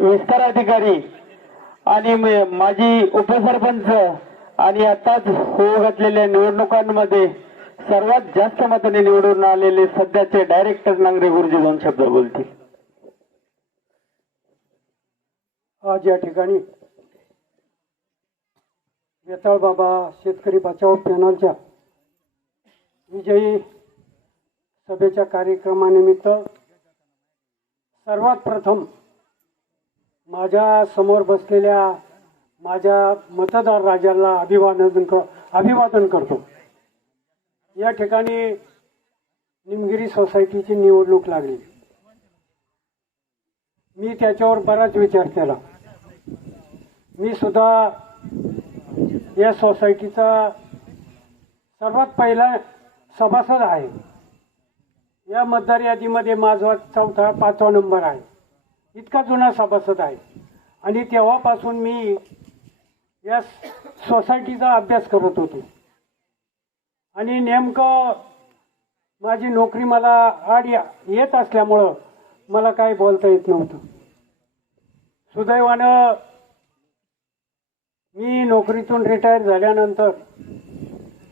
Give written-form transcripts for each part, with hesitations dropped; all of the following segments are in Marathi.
विस्तार अधिकारी आणि माजी उपसरपंच आणि आताच होऊ घातलेल्या निवडणुकांमध्ये सर्वात जास्त मताने निवडून आलेले सध्याचे डायरेक्टर नांगरे गुरुजी 2 शब्द बोलतील. आज या ठिकाणी वेताळ बाबा शेतकरी बचाव पॅनलच्या विजयी सभेच्या कार्यक्रमानिमित्त सर्वात प्रथम माझ्या समोर बसलेल्या माझ्या मतदार राजाला अभिवादन करतो. या ठिकाणी निमगिरी सोसायटीची निवडणूक लागली. मी त्याच्यावर बराच विचार केला. मी सुद्धा या सोसायटीचा सर्वात पहिला सभासद आहे. या मतदार यादीमध्ये माझा 4-5 नंबर आहे. इतका जुना सभासद आहे आणि तेव्हापासून मी या सोसायटीचा अभ्यास करत होतो आणि नेमकं माझी नोकरी मला आड येत असल्यामुळं मला काही बोलता येत नव्हतं. सुदैवानं मी नोकरीतून रिटायर झाल्यानंतर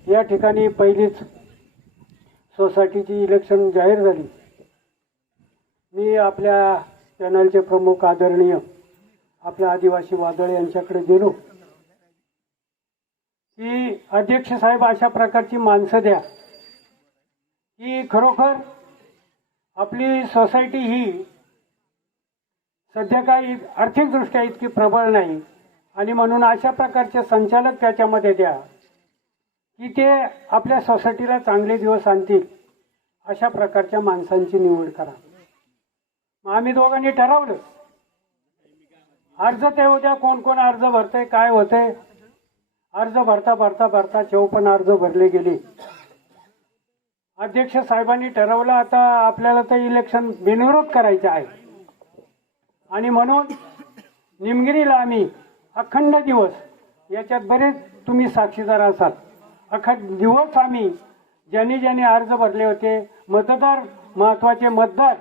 या ठिकाणी पहिलीच सोसायटीची इलेक्शन जाहीर झाली. मी आपल्या पॅनलचे प्रमुख आदरणीय आपल्या आदिवासी वादळ यांच्याकडे गेलो की अध्यक्ष साहेब अशा प्रकारची माणसं द्या की खरोखर आपली सोसायटी ही सध्या काही आर्थिकदृष्ट्या इतकी प्रबळ नाही आणि म्हणून अशा प्रकारचे संचालक त्याच्यामध्ये द्या की ते आपल्या सोसायटीला चांगले दिवस आणतील. अशा प्रकारच्या माणसांची निवड करा. मग आम्ही दोघांनी ठरवलं. अर्ज ते उद्या कोण कोण अर्ज भरते काय होते. अर्ज भरता 54 अर्ज भरले गेले. अध्यक्ष साहेबांनी ठरवलं आता आपल्याला तर इलेक्शन बिनविरोध करायचे आहे आणि म्हणून निमगिरीला आम्ही अखंड दिवस, याच्यात बरेच तुम्ही साक्षीदार असाल, अखंड दिवस आम्ही ज्यांनी ज्यांनी अर्ज भरले होते मतदार महत्वाचे मतदार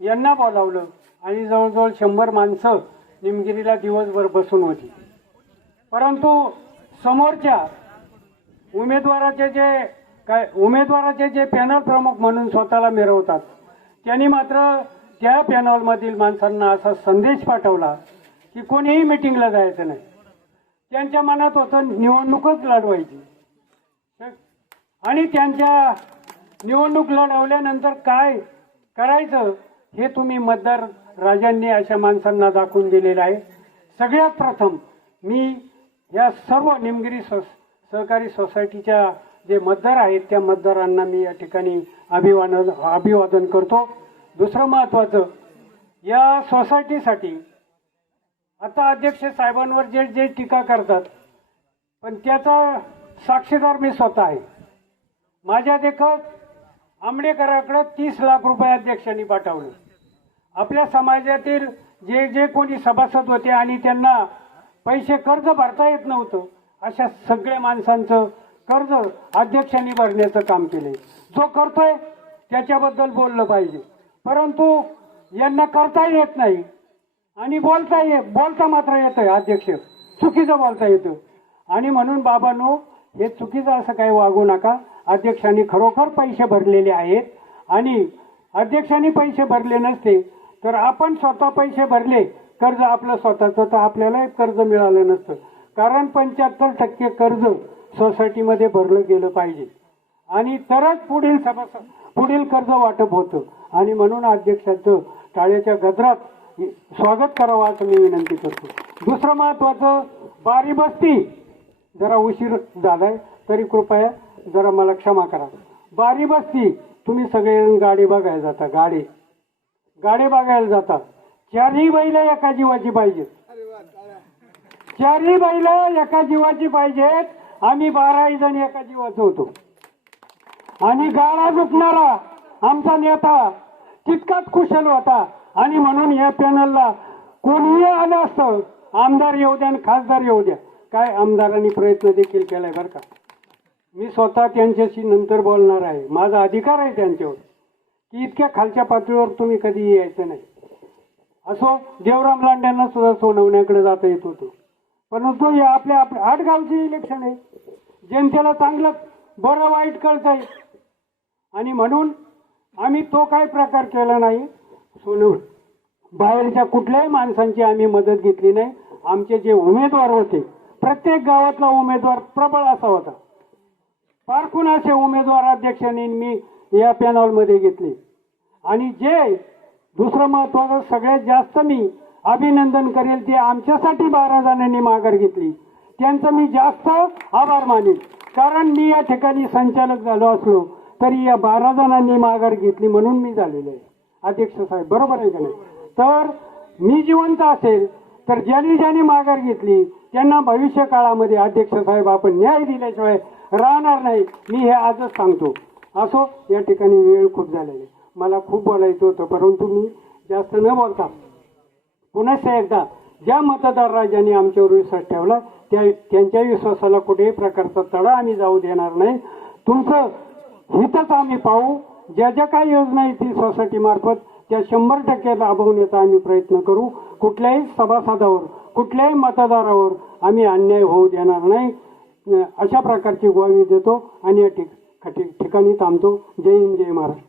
यांना बोलावलं आणि जवळजवळ 100 माणसं निमगिरीला दिवसभर बसून होती. परंतु समोरच्या उमेदवाराचे जे पॅनल प्रमुख म्हणून स्वतःला मिरवतात त्यांनी मात्र त्या पॅनलमधील माणसांना असा संदेश पाठवला की कोणीही मिटिंगला जायचं नाही. त्यांच्या मनात होतं निवडणूकच लढवायची आणि त्यांच्या निवडणूक लढवल्यानंतर काय करायचं हे तुम्ही मतदार राजांनी अशा माणसांना दाखवून दिलेलं आहे. सगळ्यात प्रथम मी या सर्व निमगिरी सहकारी सोसायटीच्या जे मतदार आहेत त्या मतदारांना मी या ठिकाणी अभिवादन करतो. दुसरं महत्वाचं, या सोसायटीसाठी आता अध्यक्ष साहेबांवर जे जे टीका करतात पण त्याचा साक्षीदार मी स्वतः आहे. माझ्या देखत आंबेडकरांकडे 30 लाख रुपये अध्यक्षांनी पाठवले. आपल्या समाजातील जे जे कोणी सभासद होते आणि त्यांना पैसे कर्ज भरता येत नव्हतं अशा सगळ्या माणसांचं कर्ज अध्यक्षांनी भरण्याचं काम केले. जो करतोय त्याच्याबद्दल पाहिजे, परंतु यांना करता येत नाही आणि बोलता मात्र येतंय. अध्यक्ष चुकीचं बोलता येतं आणि म्हणून बाबांनो हे चुकीचं असं काही वागू नका. अध्यक्षांनी खरोखर पैसे भरलेले आहेत आणि अध्यक्षांनी पैसे भरले नसते तर आपण स्वतः पैसे भरले कर्ज आपलं स्वतःचं तर आपल्याला कर्ज मिळालं नसतं. कारण 75% कर्ज सोसायटीमध्ये भरलं गेलं पाहिजे आणि तरच पुढील कर्ज वाटप होतं आणि म्हणून अध्यक्षाचं टाळ्याच्या गजरात स्वागत करावं असं मी विनंती करतो. दुसरं महत्वाचं, बारी बस्ती जरा उशीर झालाय तरी कृपया जरा मला क्षमा करा. बारी बस्ती तुम्ही सगळे गाडी बघायला जाता, गाडी बघायला जाता. 4ही बैल एका जीवाची पाहिजेत. 4ही बैल एका जीवाची पाहिजेत. आम्ही 12 जण एका जीवाचं होतो आणि गाडा झुकणारा आमचा नेता तितकाच कुशल होता आणि म्हणून या पॅनलला कोणीही आलं असतं, आमदार येऊ द्या आणि खासदार येऊ द्या, काय आमदारांनी प्रयत्न देखील केलाय बरं का. मी स्वतः त्यांच्याशी नंतर बोलणार आहे. माझा अधिकार आहे त्यांच्यावर की इतक्या खालच्या पातळीवर तुम्ही कधी यायचं नाही. असो, देवराम लांड्यांना सुद्धा सोनवण्याकडे जाता येत होतं. परंतु हे आपल्या आटगावचे इलेक्शन आहे, जनतेला चांगलं बरं वाईट कळतंय आणि म्हणून आम्ही तो काही प्रकार केला नाही. सोनवणे बाहेरच्या कुठल्याही माणसांची आम्ही मदत घेतली नाही. आमचे जे उमेदवार होते, प्रत्येक गावातला उमेदवार प्रबळ असा होता. पारखून असे उमेदवार अध्यक्षांनी मी या पॅनलमध्ये घेतले. आणि जे दुसरं महत्वाचं सगळ्यात जास्त मी अभिनंदन करेल ते आमच्यासाठी 12 जणांनी माघार घेतली, त्यांचं मी जास्त आभार मानेल. कारण मी या ठिकाणी संचालक झालो असलो तरी या 12 जणांनी माघार घेतली म्हणून मी झालेलो आहे अध्यक्ष साहेब. बरोबर आहे का नाही? तर मी जिवंत असेल तर ज्यांनी माघार घेतली त्यांना भविष्य काळामध्ये अध्यक्ष साहेब आपण न्याय दिल्याशिवाय राहणार नाही, मी हे आजच सांगतो. असो, या ठिकाणी वेळ खूप झालेला आहे, मला खूप बोलायचं होतं परंतु मी जास्त न बोलता पुन्हा एकदा ज्या मतदार राजांनी आमच्यावर विश्वास ठेवला त्यांच्या विश्वासाला कुठेही प्रकारचा तडा आम्ही जाऊ देणार नाही. तुमचं हितच आम्ही पाहू. ज्या ज्या काही योजना आहेत ती सोसायटी मार्फत त्या 100% राबवण्याचा आम्ही प्रयत्न करू. कुठल्याही सभासदावर कुठल्याही मतदारावर आम्ही अन्याय होऊ देणार नाही, अशा प्रकारची ग्वाही देतो आणि या ठिकाणी थांबतो. जय हिंद, जय महाराष्ट्र.